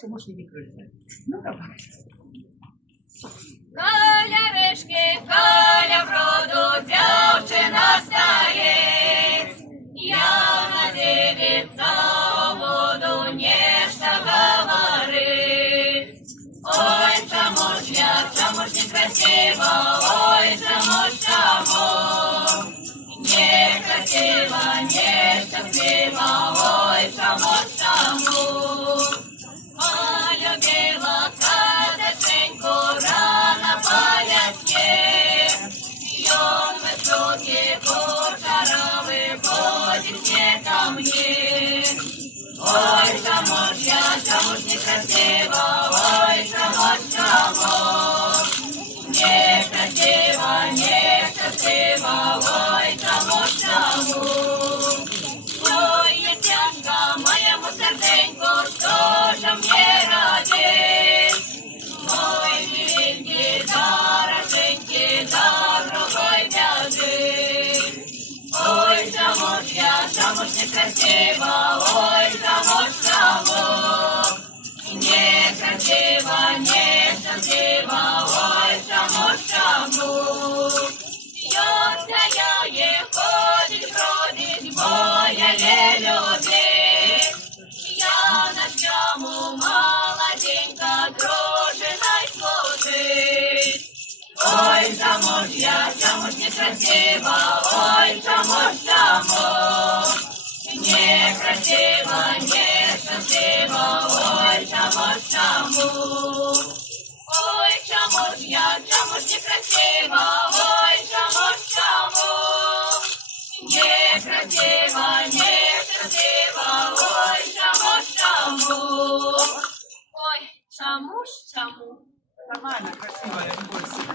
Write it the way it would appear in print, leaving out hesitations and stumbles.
чому ж її крити? Ну, давай. Каля вишки, каля вроду, дівчина стаєць. Я на дівіця воду нечто говорить. Ой, чому ж некрасиво, ой, чому некрасиво, нещасливо, ой, чому полюбила казаченьку рано по весне. Ён высокий, кучерявый, ходит не ко мне. Ой, чому ж некрасиво, ой, чому некрасиво, нещасливо, ой, чому ой, я тяжко моєму серденьку, що ж мне радість? Ой, миленький, дороженький, до другой бежит. Ой, чому ж некрасиво, ой, чому некрасиво, нещасливо, ой, чому Йосяє, ходить, бродить, моя не любить. Я на чому молоденька, дружина й служить. Ой, чому ж некрасиво, ой, чому некрасиво, нещасливо, ой, чому ой, чому ж некрасиво, ой, чому некрасиво, нещасливо, ой, чому ой, чому Нормально, красиво, Любовь.